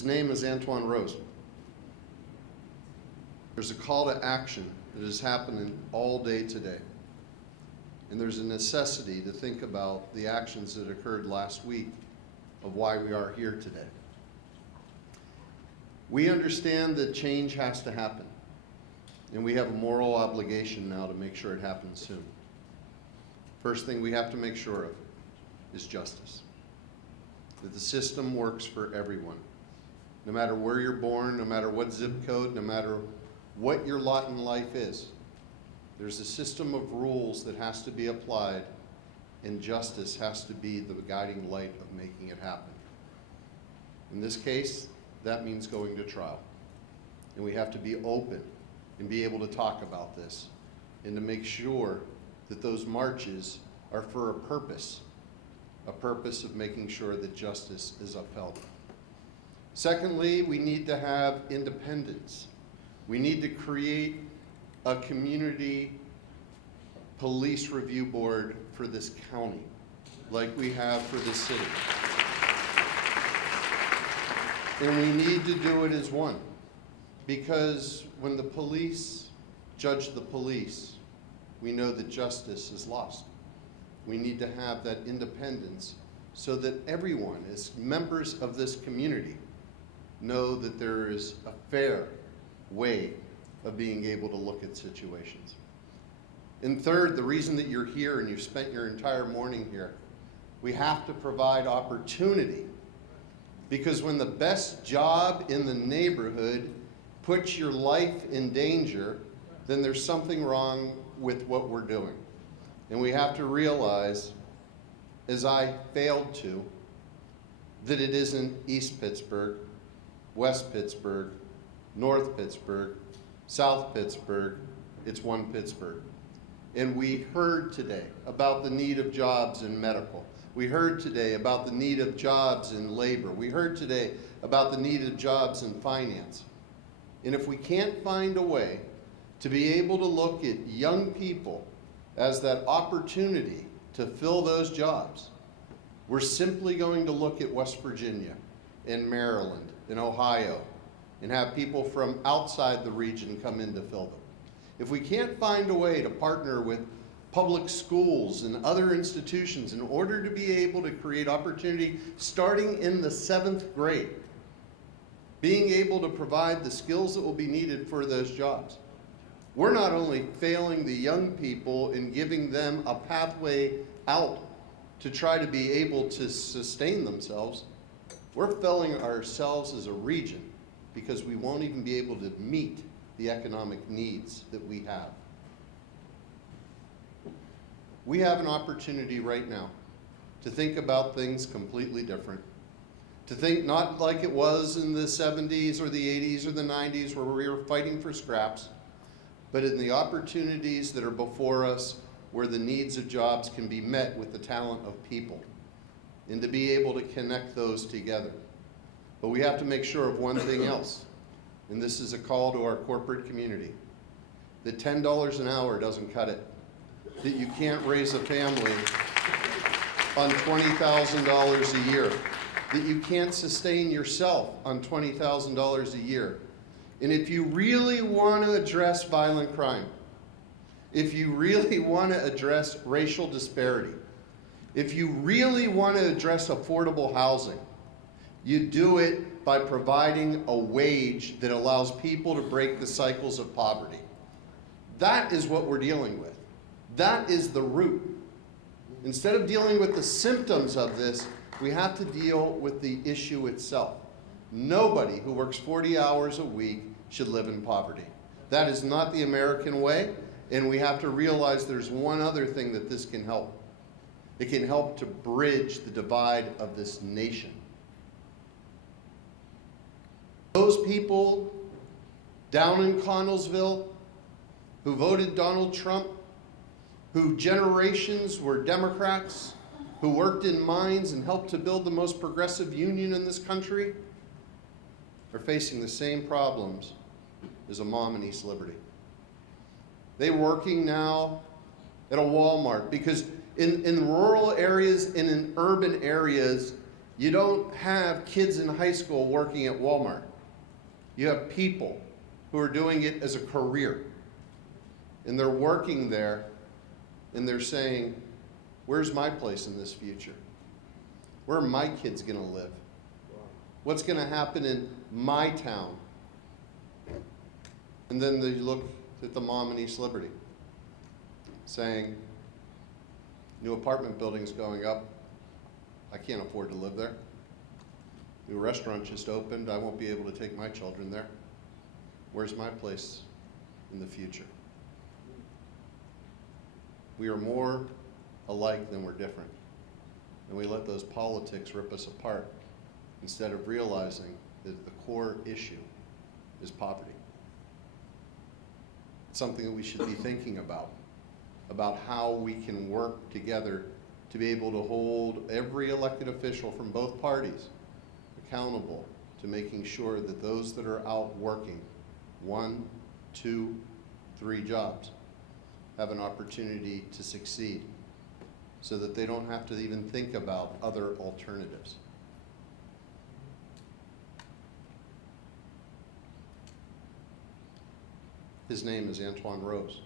His name is Antoine Rose. There's a call to action that is happening all day today. And there's a necessity to think about the actions that occurred last week of why we are here today. We understand that change has to happen, and we have a moral obligation now to make sure it happens soon. First thing we have to make sure of is justice. That the system works for everyone. No matter where you're born, no matter what zip code, no matter what your lot in life is, there's a system of rules that has to be applied, and justice has to be the guiding light of making it happen. In this case, that means going to trial. And we have to be open and be able to talk about this and to make sure that those marches are for a purpose of making sure that justice is upheld. Secondly, we need to have independence. We need to create a community police review board for this county, like we have for this city. And we need to do it as one, because when the police judge the police, we know that justice is lost. We need to have that independence so that everyone, as members of this community, know that there is a fair way of being able to look at situations. And third, the reason that you're here and you've spent your entire morning here, we have to provide opportunity. Because when the best job in the neighborhood puts your life in danger, then there's something wrong with what we're doing. And we have to realize, as I failed to, that it isn't East Pittsburgh, West Pittsburgh, North Pittsburgh, South Pittsburgh, it's one Pittsburgh. And we heard today about the need of jobs in medical. We heard today about the need of jobs in labor. We heard today about the need of jobs in finance. And if we can't find a way to be able to look at young people as that opportunity to fill those jobs, we're simply going to look at West Virginia and Maryland and Ohio and have people from outside the region come in to fill them. If we can't find a way to partner with public schools and other institutions in order to be able to create opportunity starting in the 7th grade, being able to provide the skills that will be needed for those jobs, we're not only failing the young people in giving them a pathway out to try to be able to sustain themselves, we're failing ourselves as a region because we won't even be able to meet the economic needs that we have. We have an opportunity right now to think about things completely different. To think not like it was in the 70s or the 80s or the 90s where we were fighting for scraps, but in the opportunities that are before us where the needs of jobs can be met with the talent of people, and to be able to connect those together. But we have to make sure of one thing else, and this is a call to our corporate community, that $10 an hour doesn't cut it. That you can't raise a family on $20,000 a year. That you can't sustain yourself on $20,000 a year. And if you really want to address violent crime, if you really want to address racial disparity, if you really want to address affordable housing, you do it by providing a wage that allows people to break the cycles of poverty. That is what we're dealing with. That is the root. Instead of dealing with the symptoms of this, we have to deal with the issue itself. Nobody who works 40 hours a week should live in poverty. That is not the American way, and we have to realize there's one other thing that this can help. It can help to bridge the divide of this nation. Those people down in Connellsville who voted Donald Trump, who generations were Democrats, who worked in mines and helped to build the most progressive union in this country, are facing the same problems as a mom in East Liberty. They're working now at a Walmart because in rural areas and in urban areas, You don't have kids in high school working at Walmart. You have people who are doing it as a career. And they're working there and they're saying, where's my place in this future? Where are my kids gonna live? What's gonna happen in my town? And then they look at the mom in East Liberty saying, new apartment building's going up. I can't afford to live there. New restaurant just opened. I won't be able to take my children there. Where's my place in the future? We are more alike than we're different. And we let those politics rip us apart instead of realizing that the core issue is poverty. It's something that we should be thinking about how we can work together to be able to hold every elected official from both parties accountable to making sure that those that are out working 1, 2, 3 jobs have an opportunity to succeed so that they don't have to even think about other alternatives. His name is Antoine Rose.